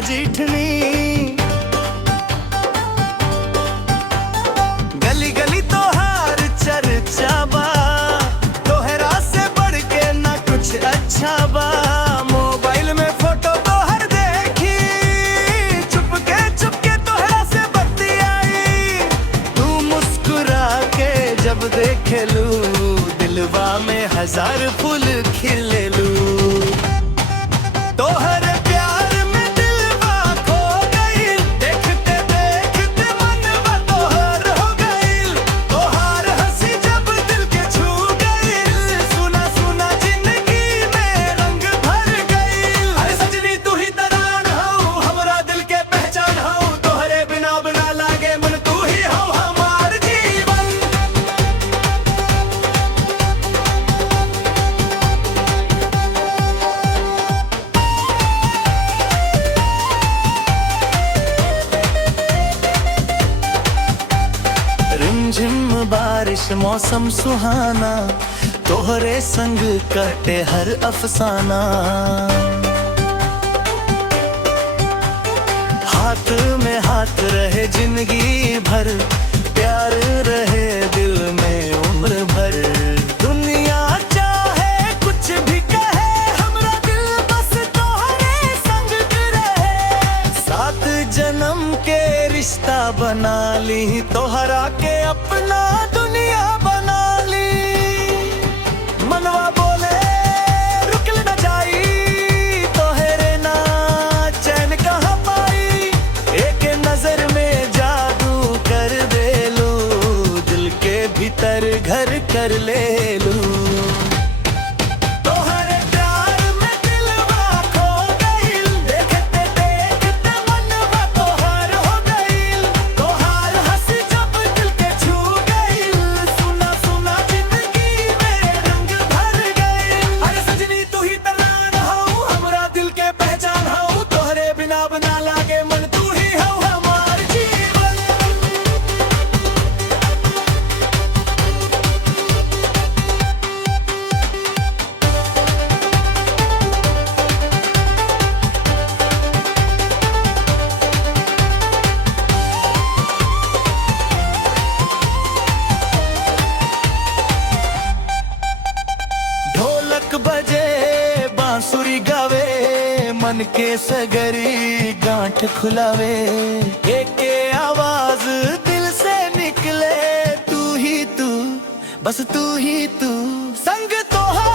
जीठनी। गली गली तोहार चर्चा बा, तोहरा से बढ़ के ना कुछ अच्छा बा। मोबाइल में फोटो तोहर देखी, चुपके तोहरा से बतियाई। तू मुस्कुरा के जब देखेलू, दिलवा में हजार फूल खिलेलू। तोहर प्यार में दिलवा खो गइल, देखते देखते मनवा तोहर हो गइल। तोहार हंसी जब दिल के छू गइल, सुना सुना जिंदगी में रंग भर गइल। अरे सजनी तू ही तरान हऊ, हमरा दिल के पहचान हऊ। तोहरे बिना बिना लागे मन, तू ही हऊ हमार जीवन। रिमझिम बारिश मौसम सुहाना, तोहरे संग कटे हर अफसाना। हाथ में हाथ रहे जिंदगी भर, प्यार रहे दिल में उम्र भर। दुनिया चाहे कुछ भी कहे, हमरा दिल बस तोहरे संग रहे। 7 जन्म के रिश्ता बना ली, तोहरा के अपना दुनिया बना ली। मनवा बोले रुक न जाई, तोहरे ना चैन कहाँ पाई। एक नजर में जादू कर देलू, दिल के भीतर घर कर ले लू। तोहरे प्यार में दिलवा खो गइल, देखते देखते मनवा तोहर हो गइल। तोहार हंसी जब दिल के छू गइल, सुना सुना जिंदगी में रंग भर गइल। अरे सजनी तू ही तरान हऊ, हमरा दिल के पहचान हऊ। तोहरे बिना बना लागे मन, तू ही हऊ हमार जीवन। ढोलक बजे बांसुरी गावे, मन के सगरी गांठ खुलावे। एक आवाज दिल से निकले, तू ही तू, बस तू ही तू। संग तोहर